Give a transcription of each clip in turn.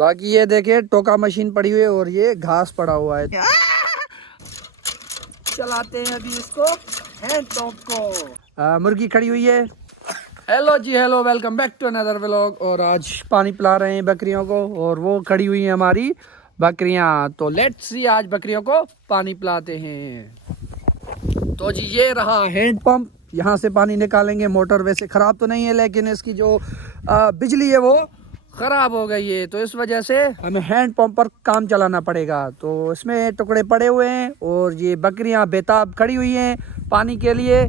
बाकी ये देखे टोका मशीन पड़ी हुई है और ये घास पड़ा हुआ है। चलाते हैं अभी इसको हैंड पंप को। मुर्गी खड़ी हुई है। हेलो जी hello, welcome back to another vlog. और आज पानी पिला रहे हैं बकरियों को और वो खड़ी हुई है हमारी बकरियां। तो लेट्स सी आज बकरियों को पानी पिलाते हैं। तो जी ये रहा हैंड पंप, यहाँ से पानी निकालेंगे। मोटर वैसे ख़राब तो नहीं है लेकिन इसकी जो बिजली है वो ख़राब हो गई है, तो इस वजह से हमें हैंड पंप पर काम चलाना पड़ेगा। तो इसमें टुकड़े पड़े हुए हैं और ये बकरियां बेताब खड़ी हुई हैं पानी के लिए।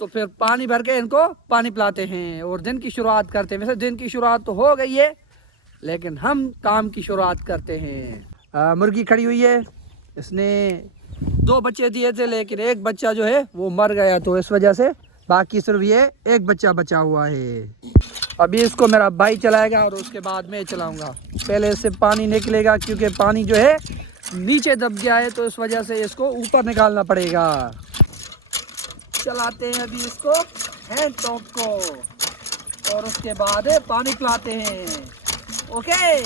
तो फिर पानी भर के इनको पानी पिलाते हैं और दिन की शुरुआत करते हैं। वैसे दिन की शुरुआत तो हो गई है लेकिन हम काम की शुरुआत करते हैं। मुर्गी खड़ी हुई है। इसने 2 बच्चे दिए थे लेकिन एक बच्चा जो है वो मर गया, तो इस वजह से बाकी सिर्फ ये एक बच्चा बचा हुआ है। अभी इसको मेरा भाई चलाएगा और उसके बाद मैं चलाऊंगा। पहले इससे पानी निकलेगा क्योंकि पानी जो है नीचे दब गया है, तो इस वजह से इसको ऊपर निकालना पड़ेगा। चलाते हैं अभी इसको हैंड पंप को और उसके बाद पानी पिलाते हैं। ओके,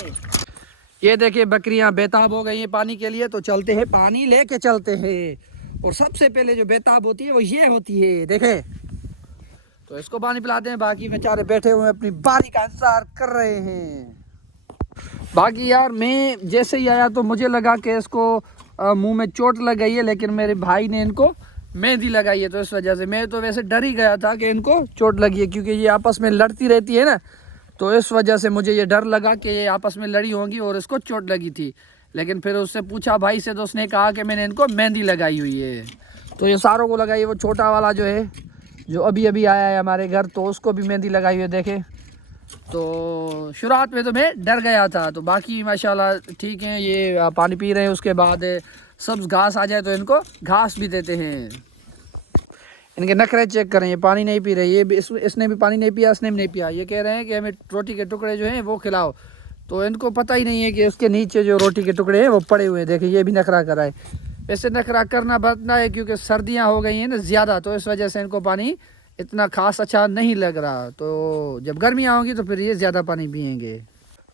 ये देखिए बकरियां बेताब हो गई हैं पानी के लिए, तो चलते हैं पानी लेके चलते हैं। और सबसे पहले जो बेताब होती है वो ये होती है, देखें। तो इसको पानी पिलाते हैं, बाकी बेचारे बैठे हुए अपनी बारी का इंतजार कर रहे हैं। बाकी यार मैं जैसे ही आया तो मुझे लगा कि इसको मुंह में चोट लग गई है, लेकिन मेरे भाई ने इनको मेहंदी लगाई है, तो इस वजह से मैं तो वैसे डर ही गया था कि इनको चोट लगी है, क्योंकि ये आपस में लड़ती रहती है ना, तो इस वजह से मुझे ये डर लगा कि ये आपस में लड़ी होंगी और इसको चोट लगी थी। लेकिन फिर उससे पूछा भाई से, तो उसने कहा कि मैंने इनको मेहंदी लगाई हुई है। तो ये सारों को लगाई है। वो छोटा वाला जो है जो अभी अभी आया है हमारे घर, तो उसको भी मेहंदी लगाई हुई है, देखें। तो शुरुआत में तो मैं डर गया था, तो बाकी माशाल्लाह ठीक है। ये पानी पी रहे हैं, उसके बाद सब्ज घास आ जाए तो इनको घास भी देते हैं। इनके नखरे चेक करें, ये पानी नहीं पी रहे। ये भी इसने भी पानी नहीं पिया, इसने भी नहीं पिया। ये कह रहे हैं कि हमें रोटी के टुकड़े जो हैं वो खिलाओ, तो इनको पता ही नहीं है कि उसके नीचे जो रोटी के टुकड़े हैं वो पड़े हुए हैं। देखिए ये भी नखरा कर रहा है। वैसे नखरा करना बदना है क्योंकि सर्दियां हो गई हैं ना ज़्यादा, तो इस वजह से इनको पानी इतना खास अच्छा नहीं लग रहा। तो जब गर्मियाँ होंगी तो फिर ये ज़्यादा पानी पियेंगे।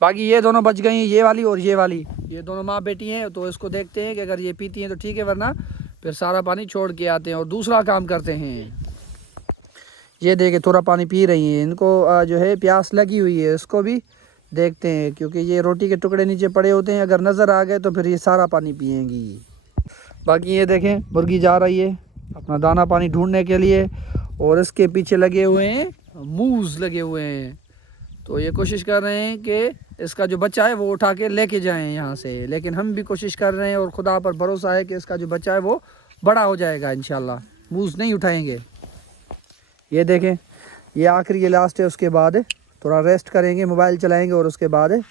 बाकी ये दोनों बच गई हैं, ये वाली और ये वाली, ये दोनों माँ बेटी हैं। तो इसको देखते हैं कि अगर ये पीती हैं तो ठीक है, वरना फिर सारा पानी छोड़ के आते हैं और दूसरा काम करते हैं। ये देखे थोड़ा पानी पी रही हैं, इनको जो है प्यास लगी हुई है, इसको भी देखते हैं क्योंकि ये रोटी के टुकड़े नीचे पड़े होते हैं। अगर नज़र आ गए तो फिर ये सारा पानी पिएंगी। बाकी ये देखें मुर्गी जा रही है अपना दाना पानी ढूंढने के लिए और इसके पीछे लगे हुए हैं मूज़ लगे हुए हैं। तो ये कोशिश कर रहे हैं कि इसका जो बच्चा है वो उठा के लेके जाएं यहाँ से, लेकिन हम भी कोशिश कर रहे हैं और खुदा पर भरोसा है कि इसका जो बच्चा है वो बड़ा हो जाएगा इंशाल्लाह। मूज़ नहीं उठाएंगे। ये देखें ये आखिरी ये लास्ट है, उसके बाद थोड़ा रेस्ट करेंगे, मोबाइल चलाएंगे और उसके बाद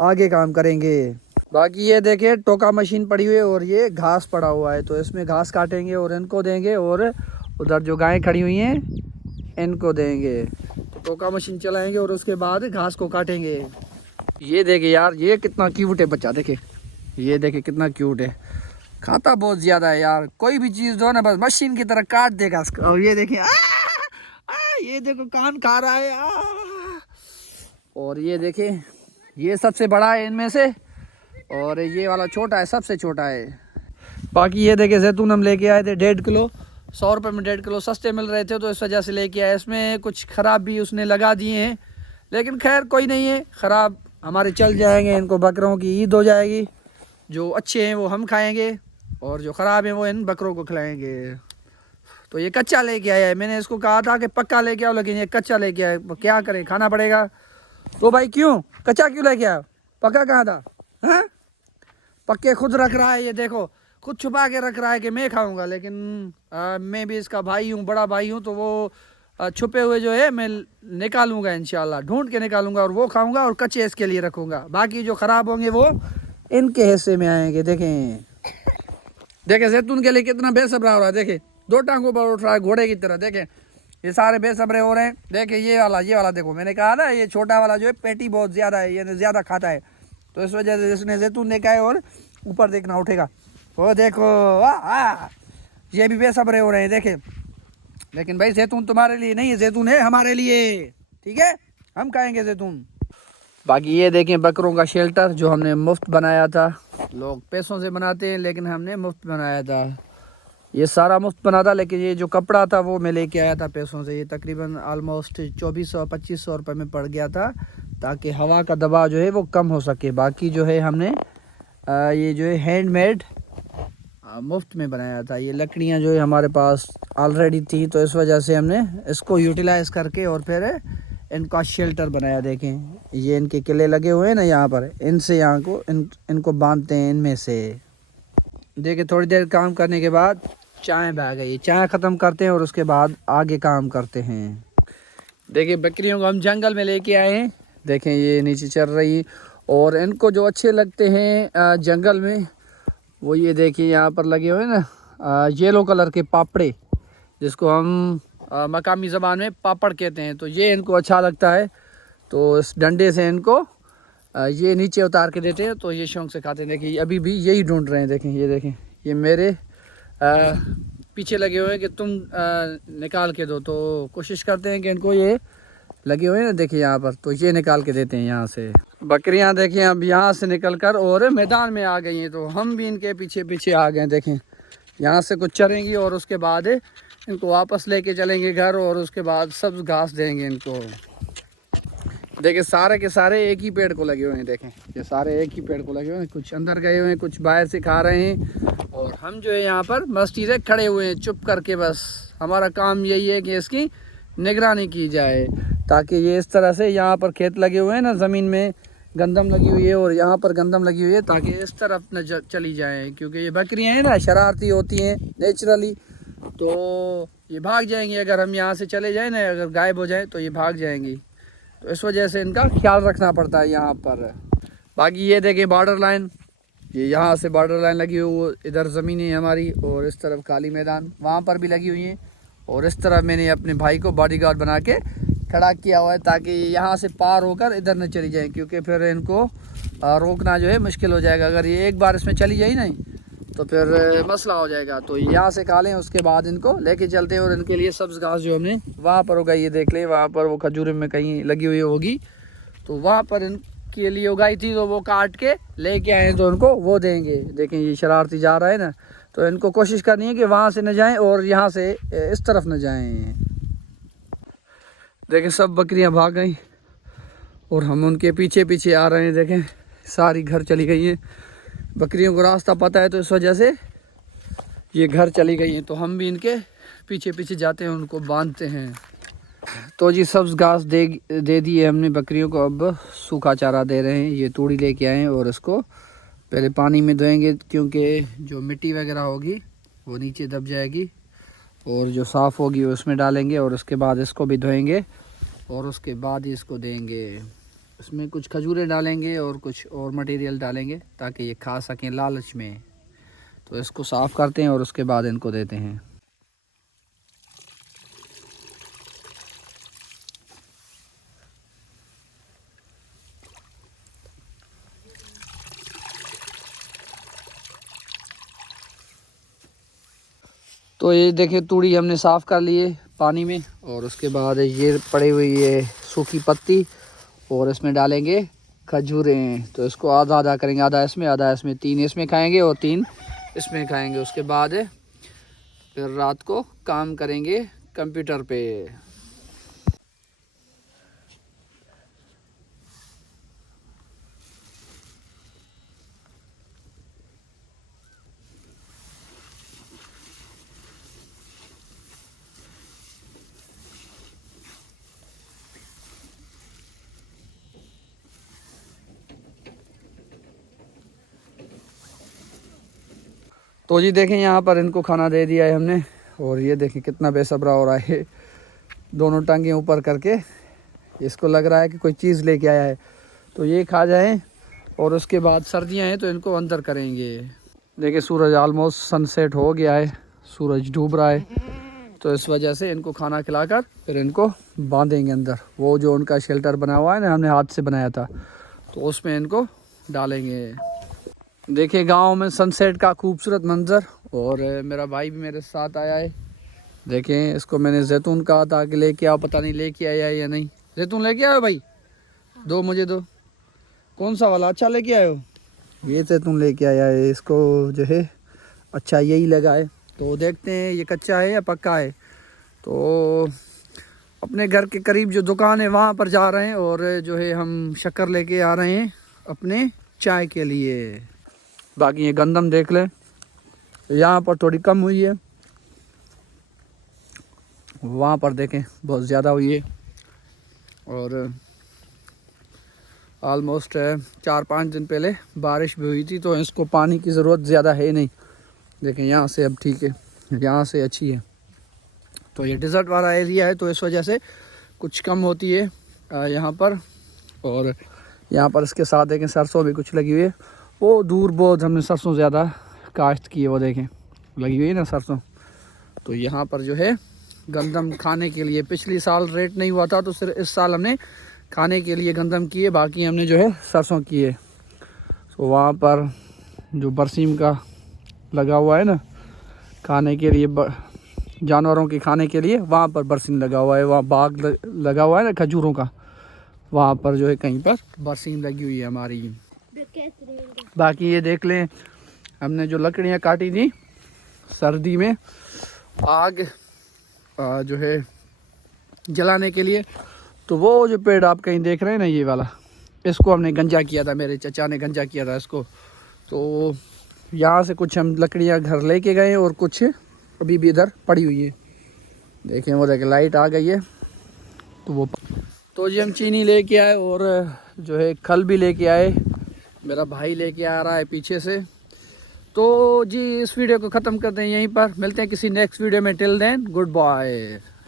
आगे काम करेंगे। बाकी ये देखें टोका मशीन पड़ी हुई है और ये घास पड़ा हुआ है, तो इसमें घास काटेंगे और इनको देंगे और उधर जो गायें खड़ी हुई हैं इनको देंगे। तो टोका मशीन चलाएंगे और उसके बाद घास को काटेंगे। ये देखे यार ये कितना क्यूट है बच्चा, देखे ये देखे कितना क्यूट है। खाता बहुत ज़्यादा है यार, कोई भी चीज़ दो ना बस मशीन की तरह काट देगा इसको। और ये देखे ये देखो कान खा रहा है। और ये देखे ये सबसे बड़ा है इनमें से और ये वाला छोटा है, सबसे छोटा है। बाकी ये देखे जैतून हम लेके आए थे 1.5 किलो, 100 रुपये में 1.5 किलो सस्ते मिल रहे थे, तो इस वजह से लेके आए। इसमें कुछ ख़राब भी उसने लगा दिए हैं, लेकिन खैर कोई नहीं है, ख़राब हमारे चल जाएंगे। इनको बकरों की ईद हो जाएगी, जो अच्छे हैं वो हम खाएँगे और जो ख़राब हैं वो इन बकरों को खिलाएँगे। तो ये कच्चा लेके आया है, मैंने इसको कहा था कि पक्का लेके आओ, लेकिन ये कच्चा लेके आया। क्या करें, खाना पड़ेगा। तो भाई क्यों कच्चा क्यों लेके आया, पक्का कहाँ था? हाँ पक्के खुद रख रहा है, ये देखो खुद छुपा के रख रहा है कि मैं खाऊंगा, लेकिन मैं भी इसका भाई हूँ, बड़ा भाई हूँ, तो वो छुपे हुए जो है मैं निकालूंगा इंशाल्लाह, ढूंढ के निकालूंगा और वो खाऊंगा और कच्चे इसके लिए रखूंगा। बाकी जो ख़राब होंगे वो इनके हिस्से में आएंगे। देखें देखें जैतून के लिए कितना बेसब्रा हो रहा है, देखें 2 टांगों पर उठ रहा है घोड़े की तरह। देखें ये सारे बेसब्रे हो रहे हैं। देखें ये वाला देखो, मैंने कहा ना ये छोटा वाला जो है पेटी बहुत ज़्यादा है, ये ज़्यादा खाता है, तो इस वजह से इसने जैतून देखा है और ऊपर देखना उठेगा। वो देखो ये भी बेसब्रे हो रहे हैं, देखें। लेकिन भाई जैतून तुम्हारे लिए नहीं है, जैतून है हमारे लिए, ठीक है, हम खाएंगे जैतून। बाकी ये देखें बकरों का शेल्टर जो हमने मुफ्त बनाया था। लोग पैसों से बनाते हैं लेकिन हमने मुफ्त बनाया था। ये सारा मुफ्त बना था, लेकिन ये जो कपड़ा था वो मैं लेके आया था पैसों से। ये तकरीबन आलमोस्ट 2400-2500 रुपये में पड़ गया था, ताकि हवा का दबाव जो है वो कम हो सके। बाकी जो है हमने ये जो है हैंडमेड मुफ्त में बनाया था। ये लकड़ियाँ जो है हमारे पास ऑलरेडी थी, तो इस वजह से हमने इसको यूटिलाइज़ करके और फिर इनका शेल्टर बनाया। देखें ये इनके किले लगे हुए हैं ना यहाँ पर, इनसे यहाँ को इनको बांधते हैं इनमें से। देखिए थोड़ी देर काम करने के बाद चाय बह गई, चाय ख़त्म करते हैं और उसके बाद आगे काम करते हैं। देखिए बकरियों को हम जंगल में लेके आए हैं। देखें ये नीचे चल रही, और इनको जो अच्छे लगते हैं जंगल में वो ये देखिए यहाँ पर लगे हुए हैं ना येलो कलर के पापड़े, जिसको हम मकामी ज़बान में पापड़ कहते हैं। तो ये इनको अच्छा लगता है, तो इस डंडे से इनको ये नीचे उतार के देते हैं, तो ये शौक़ से खाते हैं। देखिए अभी भी यही ढूंढ रहे हैं। देखें ये देखें ये मेरे पीछे लगे हुए हैं कि तुम निकाल के दो, तो कोशिश करते हैं कि इनको ये लगे हुए हैं ना, देखिए यहाँ पर, तो ये निकाल के देते हैं यहाँ से। बकरियाँ देखें अब यहाँ से निकल कर और मैदान में आ गई हैं, तो हम भी इनके पीछे पीछे आ गए। देखें यहाँ से कुछ चरेंगी और उसके बाद इनको वापस लेके चलेंगे घर, और उसके बाद सब घास देंगे इनको। देखिए सारे के सारे एक ही पेड़ को लगे हुए हैं। देखें ये सारे एक ही पेड़ को लगे हुए हैं, कुछ अंदर गए हुए हैं, कुछ बाहर से खा रहे हैं, और हम जो है यहाँ पर मस्ती से खड़े हुए हैं चुप करके। बस हमारा काम यही है कि इसकी निगरानी की जाए, ताकि ये इस तरह से यहाँ पर खेत लगे हुए हैं ना, ज़मीन में गंदम लगी हुई है और यहाँ पर गंदम लगी हुई है, ताकि इस तरफ न चली जाएँ। क्योंकि ये बकरियाँ हैं ना शरारती होती हैं नेचुरली, तो ये भाग जाएंगी। अगर हम यहाँ से चले जाएँ ना, अगर गायब हो जाए तो ये भाग जाएंगी, तो इस वजह से इनका ख्याल रखना पड़ता है यहाँ पर। बाकी ये देखें बॉर्डर लाइन, ये यहाँ से बॉर्डर लाइन लगी हुई, वो इधर ज़मीन है हमारी, और इस तरफ खाली मैदान वहाँ पर भी लगी हुई है, और इस तरफ मैंने अपने भाई को बॉडीगार्ड बना के खड़ा किया हुआ है, ताकि यहाँ से पार होकर इधर न चली जाए, क्योंकि फिर इनको रोकना जो है मुश्किल हो जाएगा। अगर ये एक बार इसमें चली जाए नहीं तो फिर मसला हो जाएगा। तो यहाँ से खा लें, उसके बाद इनको लेके चलते हैं, और इनके लिए सब्ज़ घास जो हमने वहाँ पर उगाई है, देख लें वहाँ पर वो खजूर में कहीं लगी हुई होगी, तो वहाँ पर इनके लिए उगाई थी, तो वो काट के लेके आए तो उनको वो देंगे। देखें ये शरारती जा रहा है ना, तो इनको कोशिश करनी है कि वहाँ से न जाएं और यहाँ से इस तरफ न जाएं। देखें सब बकरियां भाग गई और हम उनके पीछे पीछे आ रहे हैं। देखें सारी घर चली गई हैं, बकरियों को रास्ता पता है, तो इस वजह से ये घर चली गई हैं, तो हम भी इनके पीछे पीछे जाते हैं, उनको बांधते हैं। तो जी सब्ज़ घास दे दिए हमने बकरियों को, अब सूखा चारा दे रहे हैं। ये तूड़ी लेके आए हैं और इसको पहले पानी में धोएंगे, क्योंकि जो मिट्टी वगैरह होगी वो नीचे दब जाएगी, और जो साफ़ होगी उसमें डालेंगे, और उसके बाद इसको भी धोएंगे, और उसके बाद ही इसको देंगे। इसमें कुछ खजूरें डालेंगे और कुछ और मटेरियल डालेंगे, ताकि ये खा सकें लालच में। तो इसको साफ़ करते हैं और उसके बाद इनको देते हैं। तो ये देखें तूड़ी हमने साफ़ कर लिए पानी में, और उसके बाद ये पड़ी हुई है सूखी पत्ती, और इसमें डालेंगे खजूरें। तो इसको आधा आधा करेंगे, आधा इसमें 3 इसमें खाएंगे और 3 इसमें खाएंगे। उसके बाद फिर रात को काम करेंगे कंप्यूटर पे। तो जी देखें यहाँ पर इनको खाना दे दिया है हमने, और ये देखें कितना बेसब्रा हो रहा है, दोनों टांगें ऊपर करके। इसको लग रहा है कि कोई चीज़ लेके आया है, तो ये खा जाएं, और उसके बाद सर्दियाँ हैं तो इनको अंदर करेंगे। देखिए सूरज ऑलमोस्ट सनसेट हो गया है, सूरज डूब रहा है, तो इस वजह से इनको खाना खिलाकर फिर इनको बांधेंगे अंदर। वो जो उनका शेल्टर बना हुआ है ना, हमने हाथ से बनाया था, तो उसमें इनको डालेंगे। देखिए गांव में सनसेट का खूबसूरत मंज़र, और मेरा भाई भी मेरे साथ आया है। देखें इसको मैंने जैतून कहा था कि लेके आओ, पता नहीं लेके आया है या नहीं। जैतून लेके आओ भाई, दो मुझे दो। कौन सा वाला अच्छा लेके आए हो? ये से तुम लेके आया है, इसको जो है अच्छा यही लगा है। तो देखते हैं ये कच्चा है या पक्का है। तो अपने घर के करीब जो दुकान है वहाँ पर जा रहे हैं और जो है हम शक्कर लेके आ रहे हैं अपने चाय के लिए। बाकी ये गंदम देख लें, यहाँ पर थोड़ी कम हुई है, वहाँ पर देखें बहुत ज़्यादा हुई है। और ऑलमोस्ट 4-5 दिन पहले बारिश भी हुई थी, तो इसको पानी की ज़रूरत ज़्यादा है नहीं। देखें यहाँ से अब ठीक है, यहाँ से अच्छी है। तो ये डिज़र्ट वाला एरिया है तो इस वजह से कुछ कम होती है यहाँ पर। और यहाँ पर इसके साथ देखें सरसों भी कुछ लगी हुई है। वो दूर बहुत हमने सरसों ज़्यादा काश्त की है, वो देखें लगी हुई है ना सरसों। तो यहाँ पर जो है गंदम खाने के लिए, पिछली साल रेट नहीं हुआ था तो सिर्फ इस साल हमने खाने के लिए गंदम की है, बाकी हमने जो है सरसों की है। तो वहाँ पर जो बरसीम का लगा हुआ है ना खाने के लिए, जानवरों के खाने के लिए, वहाँ पर बरसीम लगा हुआ है। वहाँ बाग लगा हुआ है ना खजूरों का, वहाँ पर जो है कहीं पर बरसीम लगी हुई है हमारी। बाकी ये देख लें, हमने जो लकड़ियाँ काटी थी सर्दी में आग जो है जलाने के लिए, तो वो जो पेड़ आप कहीं देख रहे हैं ना ये वाला, इसको हमने गंजा किया था, मेरे चचा ने गंजा किया था इसको। तो यहाँ से कुछ हम लकड़ियाँ घर लेके गए और कुछ अभी भी इधर पड़ी हुई है। देखें वो देखें लाइट आ गई है। तो जी हम चीनी लेके आए और जो है खल भी लेके आए, मेरा भाई लेके आ रहा है पीछे से। तो जी इस वीडियो को ख़त्म करते हैं यहीं पर, मिलते हैं किसी नेक्स्ट वीडियो में। Till then good bye.